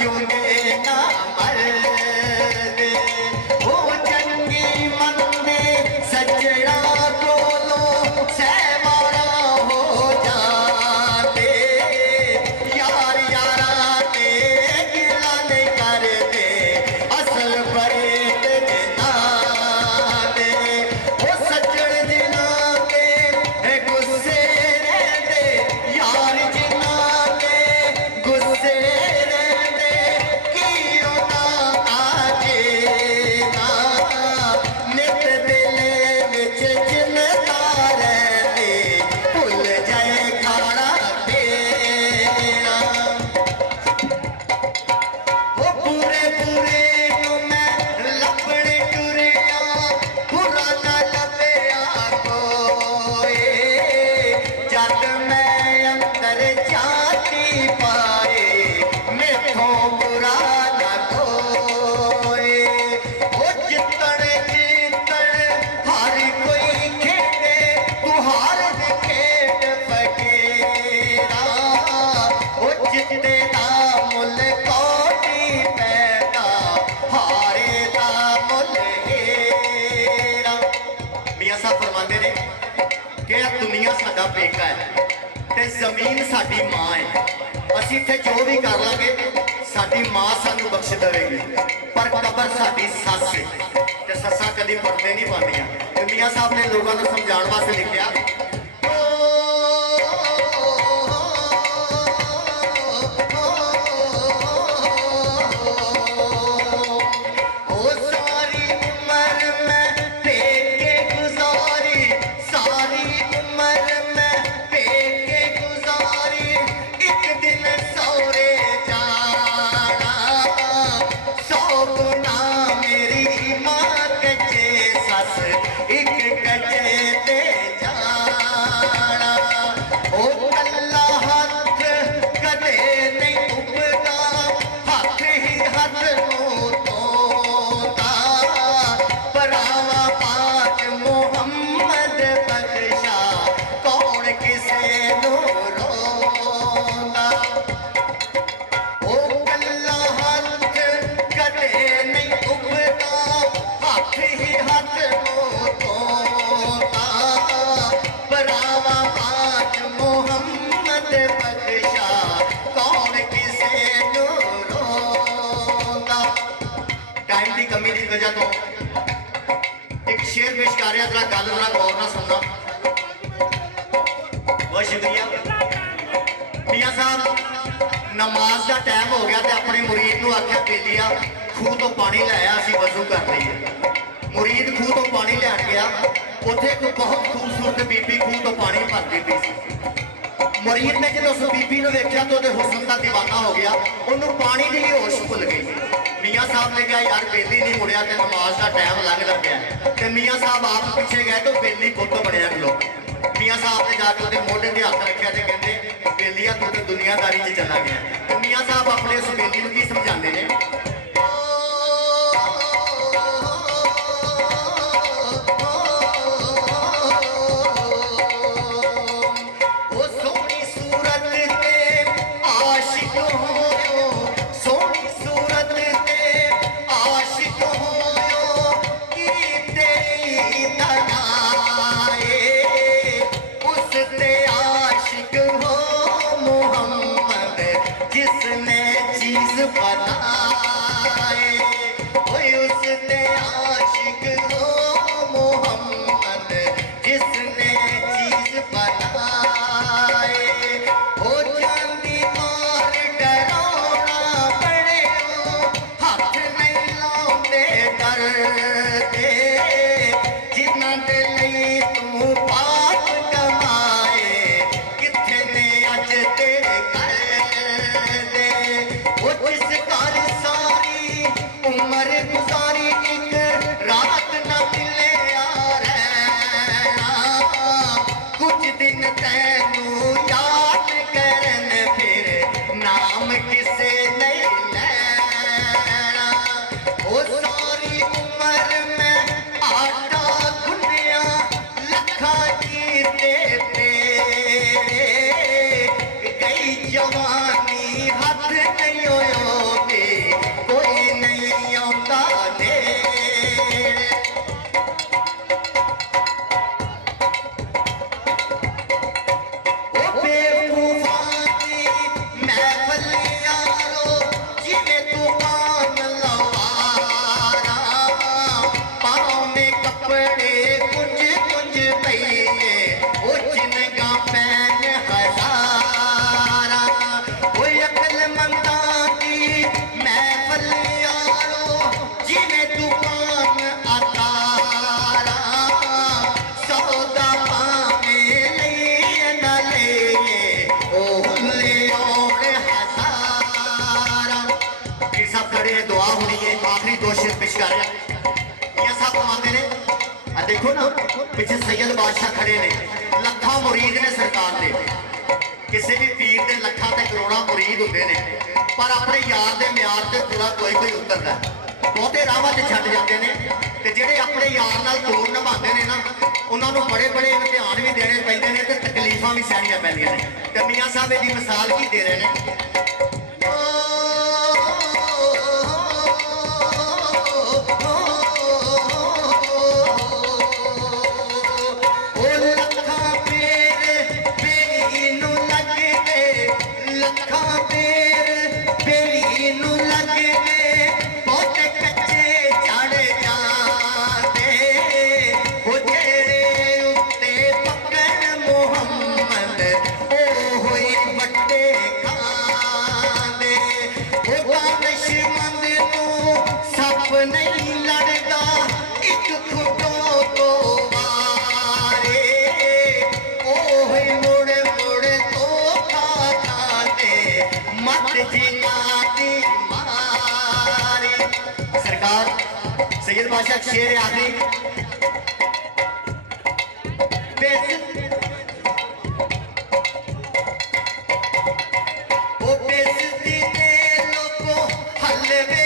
जूंगे ना मरदे वो चंगी मंदे सजड़ा कोलो सहमारा हो जाते यार यारा ते गिला नहीं करते असल परेत जिना दे वो सजड़ जिना के गुस्से रहते यार जिना के गुस्से रहते कीओ ना आजे ना नित दिले विच चिन्हता रहते भुल जाए खाना तेरा वो पूरे पूरे नू मैं लपड़े टुरिया बुरा ना लभया कोई जद मैं अंदर जाती पाए मेथों बुरा ना कोई वो जितण जीतण हर कोई खेडे तू हार दे खेड फकीरा वो जिते दा मुल कोटी पैदा हारे दा मुल हेरा मियां साहब फरमाते ने कि यह दुनिया साडा पेका है ते जमीन साडी मां है ਅਸੀਂ ਇੱਥੇ ਜੋ ਵੀ ਕਰ ਲਾਂਗੇ ਸਾਡੀ ਮਾਂ ਸਾਨੂੰ ਬਖਸ਼ ਦੇਵੇਗੀ ਪਰ ਕਬਰ ਸਾਡੀ ਸੱਸ ਹੈ ਤੇ ਸੱਸਾਂ ਕਦੀ ਪਰਦੇ ਨਹੀਂ ਪਾਉਂਦੀਆਂ ਤੇ ਮੀਆਂ ਸਾਹਿਬ ਨੇ ਲੋਕਾਂ ਨੂੰ ਸਮਝਾਉਣ ਵਾਸਤੇ ਲਿਖਿਆ ओ सारी उम्र मैं पेके गुजारी सारी उम्र मैं पेके गुजारी एक दिन सौरे जाना सौ गुना मेरी मां कच्चे सस एक कच्चे ते जाना ओ कल्ला हथ कदे नहीं उबदा हथ ही हथ नूं धोता परावा पाक मुहम्मद बख्शा कौन किसे नूं रोंदा ओ कल्ला हथ कदे नहीं उबदा हथ ही हथ नूं धोता परावा पाक मुहम्मद बख्शा कौन किसे नूं रोंदा टाइम की कमी की वजह तो एक शेर पेश कर रहा जरा गल जरा गौर ना सुनना बहुत शुक्रिया मियां साहब नमाज का टाइम हो गया तो अपने मुरीद को आख्या बेलिया खूह तो पानी लाया असी वजू कर लईए मुरीद खूह तो पानी लैन गया उत्थे एक बहुत खूबसूरत बीबी खूह तो पानी भरती पई सी मुरीद ने जो उस बीबी ने देखा तो उसके हुस्न का दीवाना हो गया उन्होंने पानी की भी होश भुल गई मियां साहब ने कहा यार बेली नहीं मुड़िया तो नमाज का टाइम लंघ लग गया तो मियां साहब आप पीछे गए तो बेली बुत बनया खलो मियां साहब ने जाके उसके मोढे ते हथ रखा तो कहते बेलिया तू तो दुनियादारी च चला गया तो मियां साहब अपने उस बेली को की समझाते हैं ओ सोहनी सूरत ते आशिक होयो सोहनी सूरत ते आशिक होयो की तेरी तनाए उस ते आशिक हो मोहम्मद जिसने चीज बनाए ओए उस ते आशिक हो मोहम्मद जिसने चीज बनाए हो जाती मार डराना पड़े हाथ नहीं लाते डरते जिन्हां दे लई तू पाप कमाए किथे ने अज तेरे घर दे वो जिस घर वे दुआ होनी है आखिरी दो शेर पेश कर रहे मियां साहब फरमाते ने आ देखो ना पिछे सैयद बादशाह खड़े ने लखा मुरीद ने सरकार दे किसी भी पीर के लखा ते करोड़ा मुरीद होंगे ने पर अपने यार के म्यार से पूरा कोई कोई उतरता बहुते रावां ते छड्ड जाते हैं ते जेडे अपने यार नाल तोड़ निभाते हैं ना उन्होंने बड़े बड़े इम्तिहान भी देने पैंदे ने ते तकलीफां भी सहनियां पैंदियां ने ते मियां साहब दी मिसाल की दे रहे हैं नहीं लड़दा एक खुटो तो वारे ओह मुड़ मुड़ तो खाता दे मत जिया दी मारी सरकार सैयद बादशाह शेर आखिरी ओ बेइज्जती दे लोगों हल्ले